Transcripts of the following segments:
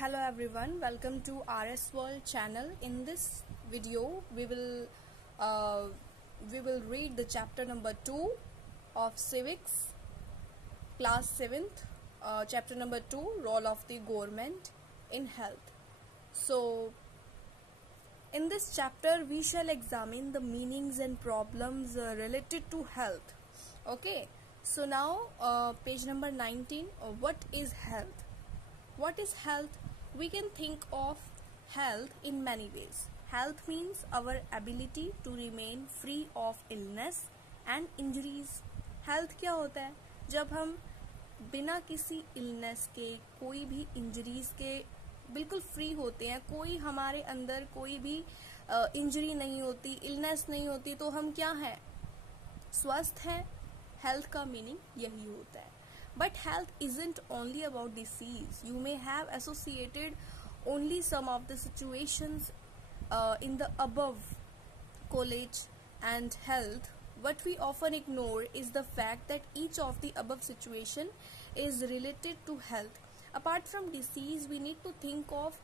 Hello everyone, welcome to RS World channel. In this video, we will read the chapter number 2 of civics, class 7th. Chapter number 2, role of the government in health. So, in this chapter, we shall examine the meanings and problems related to health. Okay. So now, page number 19. What is health? What is health? We can think of health in many ways. Health means our ability to remain free of illness and injuries. Health क्या होता है? जब हम बिना किसी illness के, कोई भी injuries के बिल्कुल free होते हैं, कोई हमारे अंदर कोई भी injury नहीं होती, illness नहीं होती, तो हम क्या हैं? स्वस्थ हैं. Health का meaning यही होता है. But health isn't only about disease. You may have associated only some of the situations in the above college and health. What we often ignore is the fact that each of the above situation is related to health. Apart from disease, we need to think of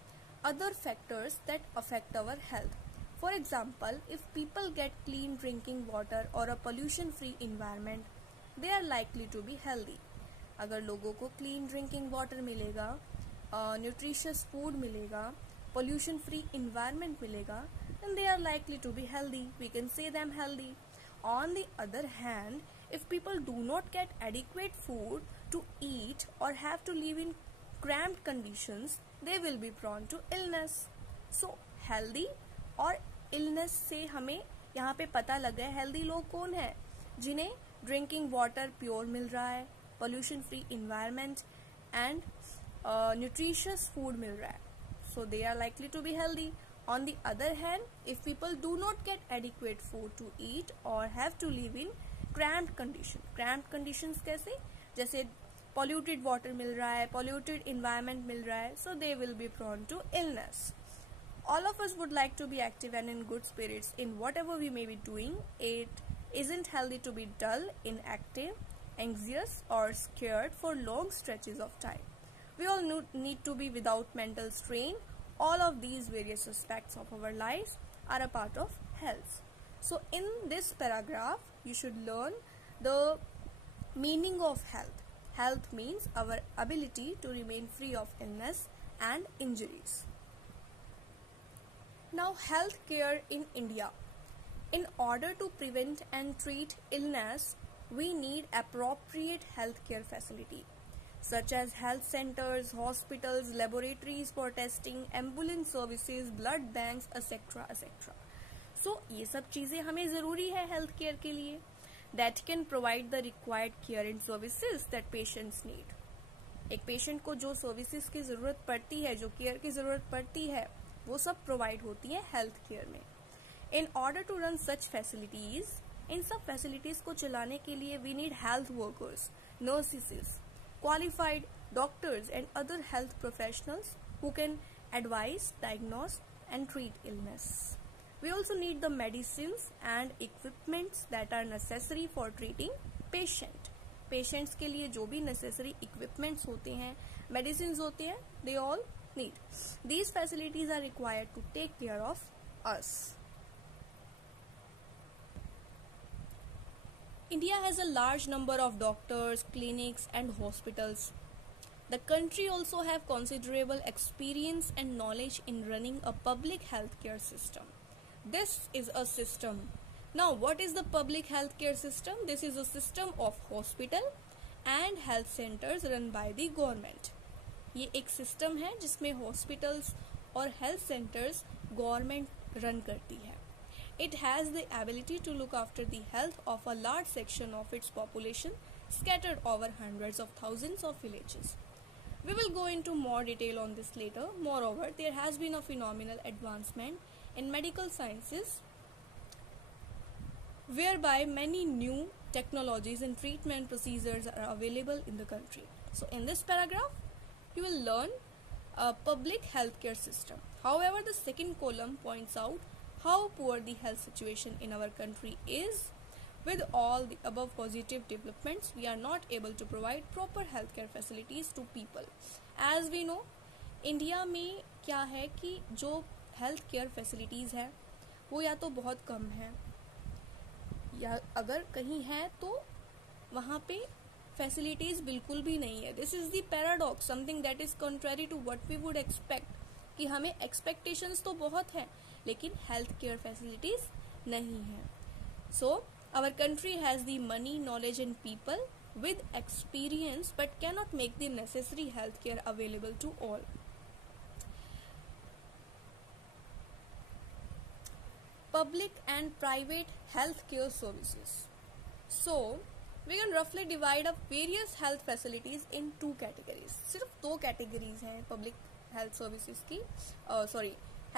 other factors that affect our health. For example, if people get clean drinking water or a pollution-free environment, they are likely to be healthy. अगर लोगों को clean drinking water मिलेगा, nutritious food मिलेगा, pollution free environment मिलेगा, then they are likely to be healthy. We can say them healthy. On the other hand, if people do not get adequate food to eat or have to live in cramped conditions, they will be prone to illness. So, healthy और illness से हमें यहाँ पे पता लग गया healthy लोग कौन है, जिन्हें ड्रिंकिंग वाटर प्योर मिल रहा है, pollution free environment and nutritious food मिल रहा है. So they are likely to be healthy. On the other hand, if people do not get adequate food to eat or have to live in cramped conditions कैसे? जैसे polluted water मिल रहा है, polluted environment मिल रहा है, so they will be prone to illness. All of us would like to be active and in good spirits in whatever we may be doing. It isn't healthy to be dull, inactive, anxious or scared for long stretches of time. We all need to be without mental strain. All of these various aspects of our lives are a part of health. So in this paragraph, you should learn the meaning of health. Health means our ability to remain free of illness and injuries. Now, health care in India. In order to prevent and treat illness, we need appropriate healthcare facility such as health centers, hospitals, laboratories for testing, ambulance services, blood banks, etc. etc. So ये सब चीजें हमें जरूरी है health care के लिए that can provide the required care and services that patients need. एक patient को जो services की जरूरत पड़ती है, जो care की जरूरत पड़ती है, वो सब provide होती है health care में. In order to run such facilities, इन सब फैसिलिटीज को चलाने के लिए we need health workers, nurses, qualified doctors and other health professionals who can advise, diagnose and treat illness. We also need the medicines and equipments that are necessary for treating patient. Patients के लिए जो भी necessary equipments होते हैं, medicine होते हैं, they all need. These facilities are required to take care of us. India has a large number of doctors, clinics and hospitals. The country also have considerable experience and knowledge in running a public healthcare system. This is a system. Now, what is the public healthcare system? This is a system of hospital and health centers run by the government. ये एक system है जिसमें hospitals और health centers government run करती है. It has the ability to look after the health of a large section of its population scattered over hundreds of thousands of villages. We will go into more detail on this later. Moreover, there has been a phenomenal advancement in medical sciences whereby many new technologies and treatment procedures are available in the country. So in this paragraph, you will learn a public healthcare system. However, the second column points out how poor the health situation in our country is. With all the above positive developments, we are not able to provide proper healthcare facilities to people. As we know, India में क्या है कि जो health care facilities है वो या तो बहुत कम है, या अगर कहीं है तो वहाँ पे फैसिलिटीज़ बिल्कुल भी नहीं है. This is the paradox, something that is contrary to what we would expect, कि हमें एक्सपेक्टेशंस तो बहुत हैं लेकिन हेल्थ केयर फैसिलिटीज़ नहीं है. So our country has the money, knowledge and people with experience but cannot make the necessary healthcare available to all. Public and private healthcare services. So we can roughly divide up various health facilities in two categories. सिर्फ दो categories हैं public health services की,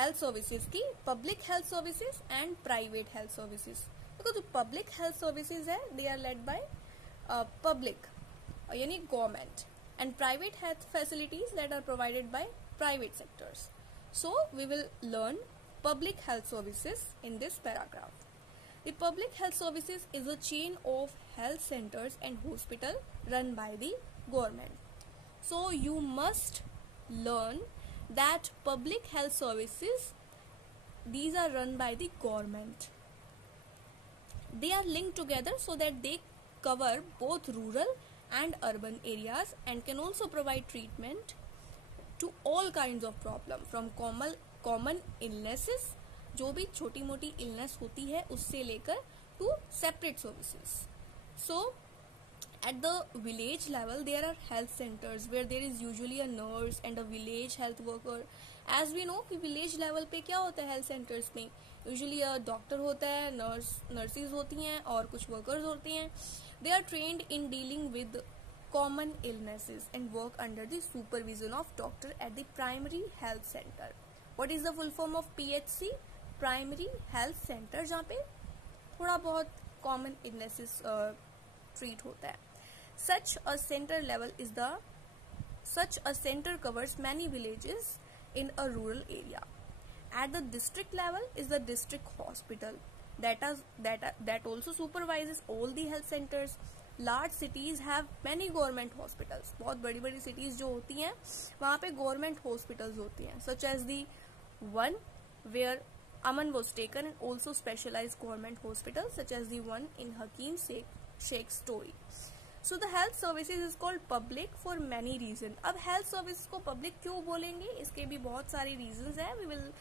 health services की, public health services and private health services. because जो public health services है they are led by public यानी government, and private health facilities that are provided by private sectors. So we will learn public health services in this paragraph. The public health services is a chain of health centers and hospital run by the government. So you must learn that public health services, these are run by the government. They are linked together so that they cover both rural and urban areas and can also provide treatment to all kinds of problem, from common illnesses, जो भी छोटी मोटी illness होती है उससे लेकर to separate services. So at the village level there are health centers where there is usually a nurse and a village health worker. As we know कि village level पे क्या होता है health centers में, usually a doctor होता है, nurses होती हैं और कुछ workers होती हैं. They are trained in dealing with common illnesses and work under the supervision of doctor at the primary health center. What is the full form of PHC? Primary Health Center, जहाँ पे थोड़ा बहुत common illnesses treat होता है. Such a center covers many villages in a rural area. At the district level is the district hospital that also supervises all the health centers. Large cities have many government hospitals. बहुत बड़ी बड़ी cities जो होती हैं वहाँ पे government hospitals होती हैं, such as the one where Aman was taken, and also specialized government hospitals such as the one in Hakim Sheikh story. So the health services is called public for many reasons. अब health services को public क्यों बोलेंगे, इसके भी बहुत सारे reasons हैं. We will